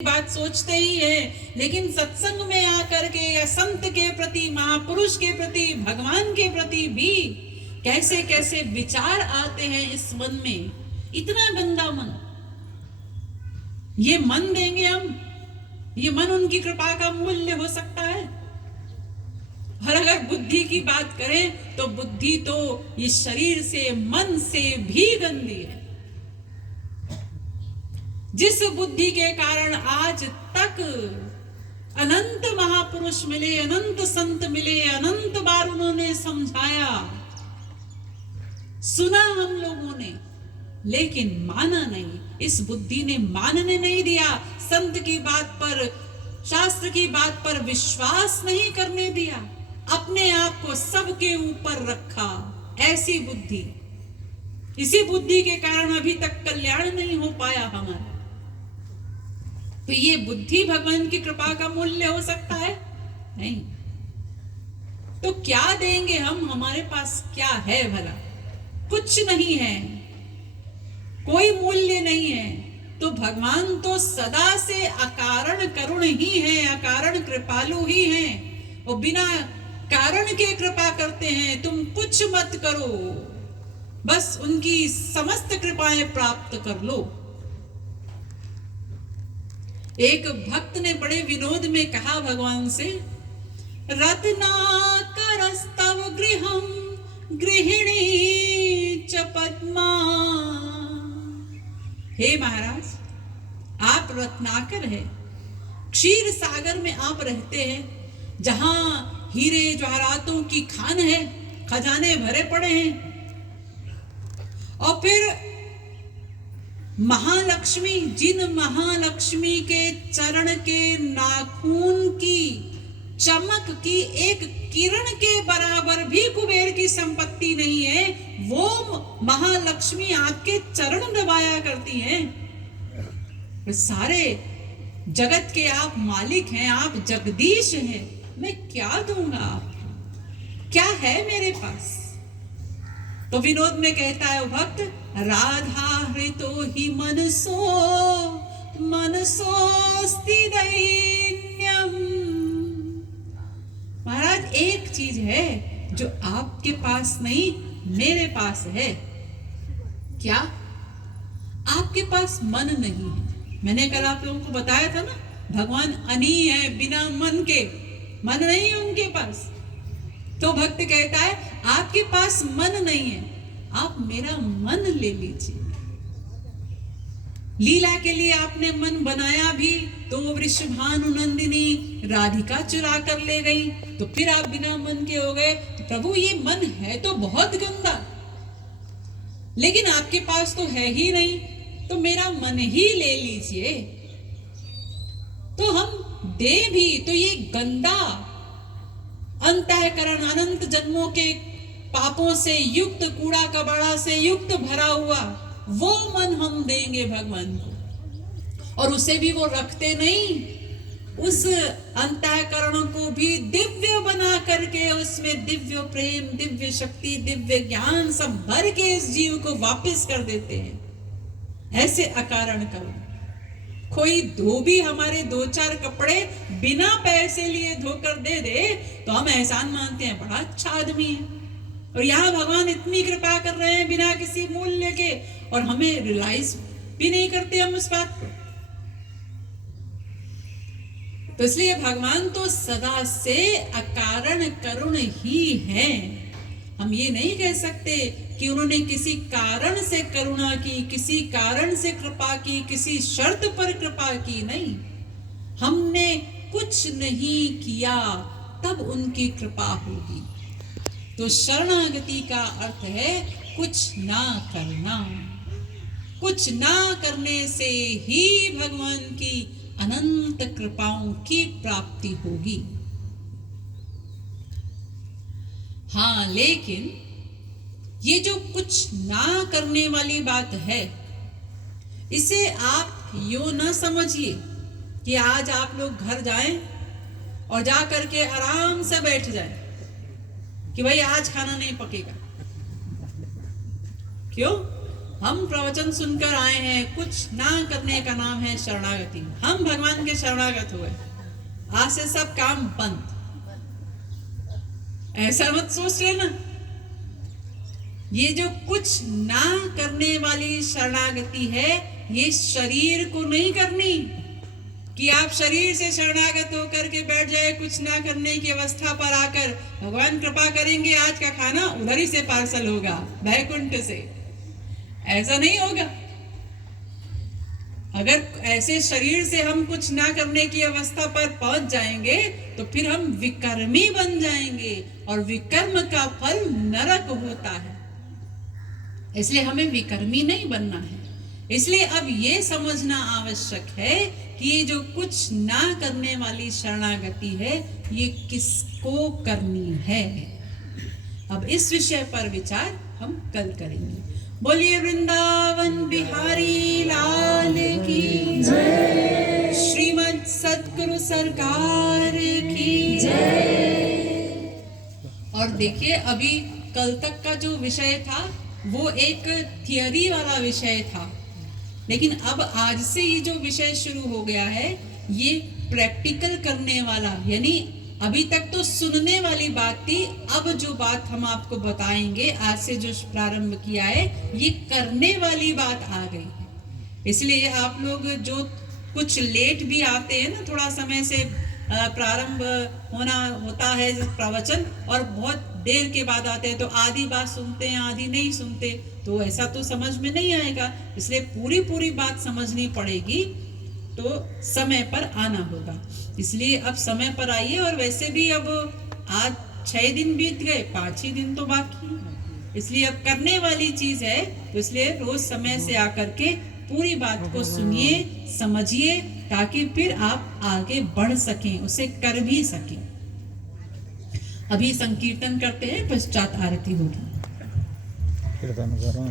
बात सोचते ही हैं, लेकिन सत्संग में आकर के या संत के प्रति, महापुरुष के प्रति, भगवान के प्रति भी कैसे कैसे विचार आते हैं इस मन में। इतना गंदा मन, ये मन देंगे हम? ये मन उनकी कृपा का मूल्य हो सकता है? और अगर बुद्धि की बात करें तो बुद्धि तो ये शरीर से, मन से भी गंदी है। जिस बुद्धि के कारण आज तक अनंत महापुरुष मिले, अनंत संत मिले, अनंत बार उन्होंने समझाया, सुना हम लोगों ने, लेकिन माना नहीं। इस बुद्धि ने मानने नहीं दिया, संत की बात पर, शास्त्र की बात पर विश्वास नहीं करने दिया, अपने आप को सबके ऊपर रखा। ऐसी बुद्धि, इसी बुद्धि के कारण अभी तक कल्याण नहीं हो पाया हमारा। तो ये बुद्धि भगवान की कृपा का मूल्य हो सकता है? नहीं। तो क्या देंगे हम? हमारे पास क्या है भला? कुछ नहीं है, कोई मूल्य नहीं है। तो भगवान तो सदा से अकारण करुण ही है, अकारण कृपालु ही हैं। वो बिना कारण के कृपा करते हैं। तुम कुछ मत करो, बस उनकी समस्त कृपाएं प्राप्त कर लो। एक भक्त ने बड़े विनोद में कहा भगवान से, रत्नाकरस्तव गृहं गृहिणी च पद्मा। हे महाराज, आप रत्नाकर है, क्षीर सागर में आप रहते हैं, जहां हीरे जवाहरातों की खान है, खजाने भरे पड़े हैं। और फिर महालक्ष्मी, जिन महालक्ष्मी के चरण के नाखून की चमक की एक किरण के बराबर भी कुबेर की संपत्ति नहीं है, वो महालक्ष्मी आपके चरण दबाया करती हैं। सारे जगत के आप मालिक हैं, आप जगदीश हैं, मैं क्या दूंगा आपको? क्या है मेरे पास? तो विनोद में कहता है वो भक्त, राधा हृतो ही मनसो मनसोस्ति दैन्यम। महाराज, एक चीज है जो आपके पास नहीं, मेरे पास है। क्या? आपके पास मन नहीं है। मैंने कल आप लोगों को बताया था ना, भगवान अनी है, बिना मन के, मन नहीं है उनके पास। तो भक्त कहता है, आपके पास मन नहीं है, आप मेरा मन ले लीजिए। लीला के लिए आपने मन बनाया भी, तो वृषभानु नंदिनी राधिका चुरा कर ले गई, तो फिर आप बिना मन के हो गए। तो प्रभु, ये मन है तो बहुत गंदा, लेकिन आपके पास तो है ही नहीं, तो मेरा मन ही ले लीजिए। तो हम दे भी तो ये गंदा अंतःकरण, अनंत जन्मों के पापों से युक्त, कूड़ा कबाड़ा से युक्त भरा हुआ, वो मन हम देंगे भगवान को। और उसे भी वो रखते नहीं, उस अंतःकरण को भी दिव्य बना करके उसमें दिव्य प्रेम, दिव्य शक्ति, दिव्य ज्ञान सब भर के इस जीव को वापस कर देते हैं। ऐसे अकारण करो। कोई धोबी हमारे 2-4 कपड़े बिना पैसे लिए धोकर दे दे तो हम एहसान मानते हैं, बड़ा अच्छा आदमी है। और यहाँ भगवान इतनी कृपा कर रहे हैं बिना किसी मूल्य के, और हमें रियलाइज भी नहीं करते हम उस बात को। तो इसलिए भगवान तो सदा से अकारण करुण ही हैं। हम ये नहीं कह सकते कि उन्होंने किसी कारण से करुणा की, किसी कारण से कृपा की, किसी शर्त पर कृपा की। नहीं, हमने कुछ नहीं किया तब उनकी कृपा होगी। तो शरणागति का अर्थ है कुछ ना करना। कुछ ना करने से ही भगवान की अनंत कृपाओं की प्राप्ति होगी। हाँ, लेकिन ये जो कुछ ना करने वाली बात है, इसे आप यो ना समझिए कि आज आप लोग घर जाएं और जा करके आराम से बैठ जाएं कि भाई आज खाना नहीं पकेगा। क्यों? हम प्रवचन सुनकर आए हैं, कुछ ना करने का नाम है शरणागति। हम भगवान के शरणागत हुए, आज से सब काम बंद। ऐसा मत सोच लेना। ये जो कुछ ना करने वाली शरणागति है, ये शरीर को नहीं करनी कि आप शरीर से शरणागत होकर के बैठ जाए कुछ ना करने की अवस्था पर आकर भगवान कृपा करेंगे, आज का खाना उधर ही से पार्सल होगा वैकुंठ से। ऐसा नहीं होगा। अगर ऐसे शरीर से हम कुछ ना करने की अवस्था पर पहुंच जाएंगे तो फिर हम विकर्मी बन जाएंगे, और विकर्म का फल नरक होता है। इसलिए हमें विकर्मी नहीं बनना है। इसलिए अब ये समझना आवश्यक है कि ये जो कुछ ना करने वाली शरणागति है, ये किसको करनी है। अब इस विषय पर विचार हम कल करेंगे। बोलिए वृंदावन बिहारी लाल की जय, श्रीमद् सद्गुरु सरकार की जय। और देखिए, अभी कल तक का जो विषय था वो एक थियरी वाला विषय था, लेकिन अब आज से ये जो विषय शुरू हो गया है ये प्रैक्टिकल करने वाला, यानी अभी तक तो सुनने वाली बात थी, अब जो बात हम आपको बताएंगे आज से जो प्रारंभ किया है, ये करने वाली बात आ गई है। इसलिए आप लोग जो कुछ लेट भी आते हैं ना, थोड़ा समय से प्रारंभ होता है प्रवचन, और बहुत देर के बाद आते हैं तो आधी बात सुनते हैं आधी नहीं सुनते, तो ऐसा तो समझ में नहीं आएगा। इसलिए पूरी बात समझनी पड़ेगी, तो समय पर आना होगा। इसलिए अब समय पर आइए। और वैसे भी अब आज 6 दिन बीत गए, 5 ही दिन तो बाकी है। इसलिए अब करने वाली चीज है, तो इसलिए रोज समय से आकर के पूरी बात को सुनिए, समझिए, ताकि फिर आप आगे बढ़ सकें, उसे कर भी सकें। अभी संकीर्तन करते हैं, पश्चात आरती होगी। कीर्तन करो।